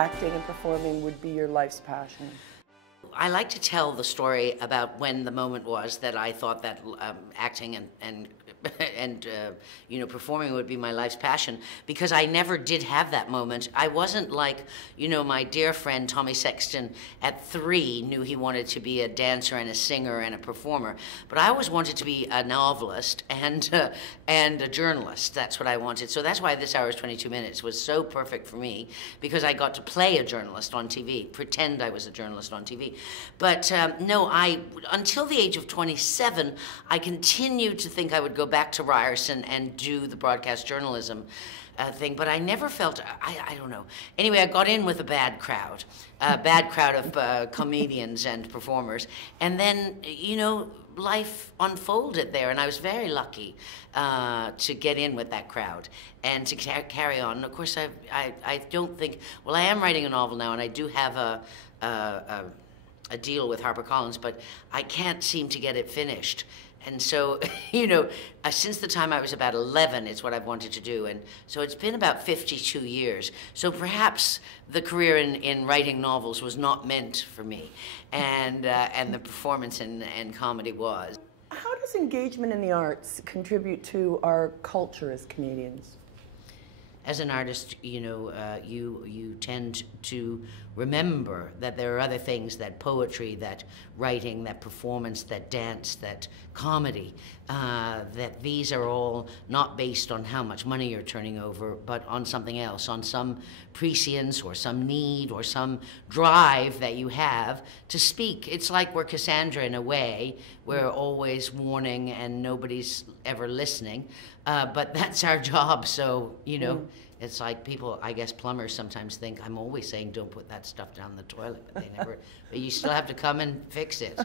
acting and performing would be your life's passion? I like to tell the story about when the moment was that I thought that acting and performing would be my life's passion, because I never did have that moment. I wasn't like, my dear friend Tommy Sexton at 3 knew he wanted to be a dancer and a singer and a performer, but I always wanted to be a novelist and a journalist. That's what I wanted. So that's why This Hour is 22 Minutes was so perfect for me, because I got to play a journalist on TV, pretend I was a journalist on TV. But no, until the age of 27, I continued to think I would go back to Ryerson and do the broadcast journalism thing, but I never felt, I don't know. Anyway, I got in with a bad crowd of comedians and performers, and then, life unfolded there, and I was very lucky to get in with that crowd and to carry on. And of course, I don't think, well, I am writing a novel now, and I do have a deal with HarperCollins, but I can't seem to get it finished. And so, since the time I was about 11, it's what I've wanted to do. And so it's been about 52 years. So perhaps the career in writing novels was not meant for me. And the performance and comedy was. How does engagement in the arts contribute to our culture as Canadians? As an artist, you tend to remember that there are other things, that poetry, that writing, that performance, that dance, that comedy, that these are all not based on how much money you're turning over, but on something else, on some prescience or some need or some drive that you have to speak. It's like we're Cassandra in a way. We're always warning and nobody's ever listening, but that's our job, so, It's like people, I guess plumbers sometimes think I'm always saying don't put that stuff down the toilet, but they never, but you still have to come and fix it.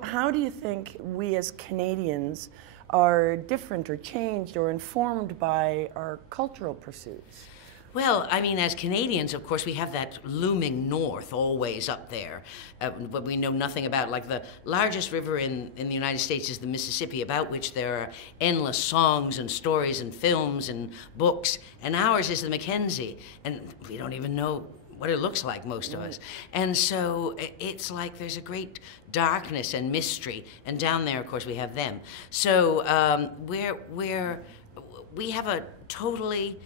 How do you think we as Canadians are different or changed or informed by our cultural pursuits? Well, I mean, as Canadians, of course, we have that looming north always up there, but we know nothing about. Like the largest river in the United States is the Mississippi, about which there are endless songs and stories and films and books, and ours is the Mackenzie, and we don't even know what it looks like, most of us. And so it's like there's a great darkness and mystery, and down there, of course, we have them. So we have a totally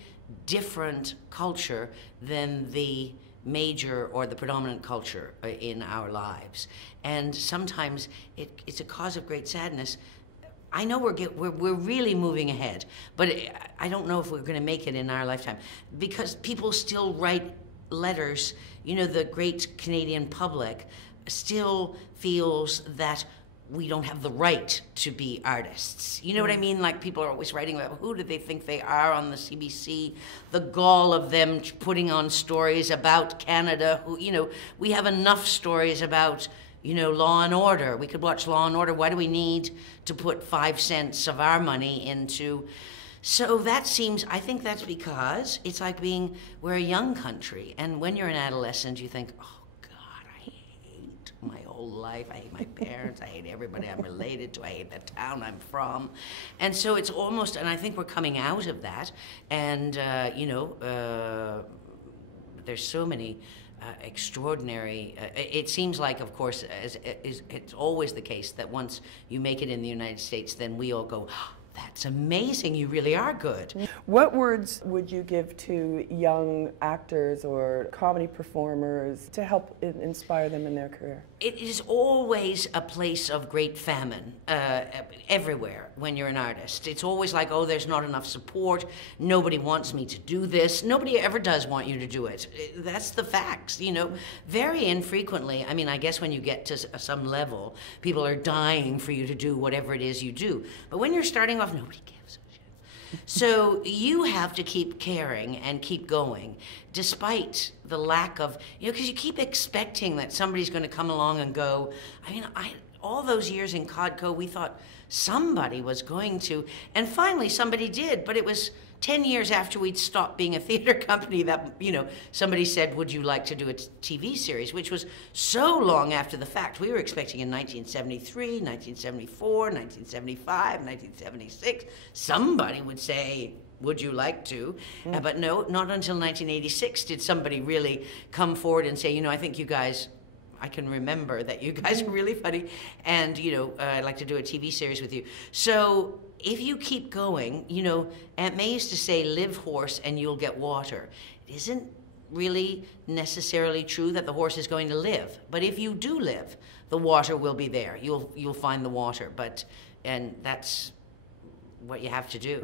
different culture than the major or the predominant culture in our lives, and sometimes it's a cause of great sadness. I know we're really moving ahead, but I don't know if we're going to make it in our lifetime, because people still write letters. The great Canadian public still feels that we don't have the right to be artists. You know what I mean? Like, people are always writing about who do they think they are on the CBC, the gall of them putting on stories about Canada. We have enough stories about, Law and Order. We could watch Law and Order. Why do we need to put 5 cents of our money into? So that seems, I think that's because it's like we're a young country, and when you're an adolescent, you think, oh, my whole life, I hate my parents, I hate everybody I'm related to, I hate the town I'm from. And so it's almost, and I think we're coming out of that, and there's so many extraordinary, it seems like, of course, it's always the case that once you make it in the United States, then we all go, oh, that's amazing, you really are good. What words would you give to young actors or comedy performers to help inspire them in their career? It is always a place of great famine everywhere when you're an artist. It's always like, oh, there's not enough support, nobody wants me to do this. Nobody ever does want you to do it. That's the facts, Very infrequently, I mean, I guess when you get to some level, people are dying for you to do whatever it is you do. But when you're starting off, nobody gives a shit. So you have to keep caring and keep going, despite the lack of, because you keep expecting that somebody's going to come along and go. I mean, all those years in Codco, we thought somebody was going to, and finally somebody did, but it was 10 years after we'd stopped being a theater company that, somebody said, would you like to do a TV series, which was so long after the fact. We were expecting in 1973, 1974, 1975, 1976, somebody would say, would you like to? But no, not until 1986 did somebody really come forward and say, you know, I think you guys, I can remember that you guys are really funny, and, you know, I'd like to do a TV series with you. So if you keep going, you know, Aunt May used to say, live horse and you'll get water. It isn't really necessarily true that the horse is going to live, but if you do live, the water will be there. You'll find the water, and that's what you have to do.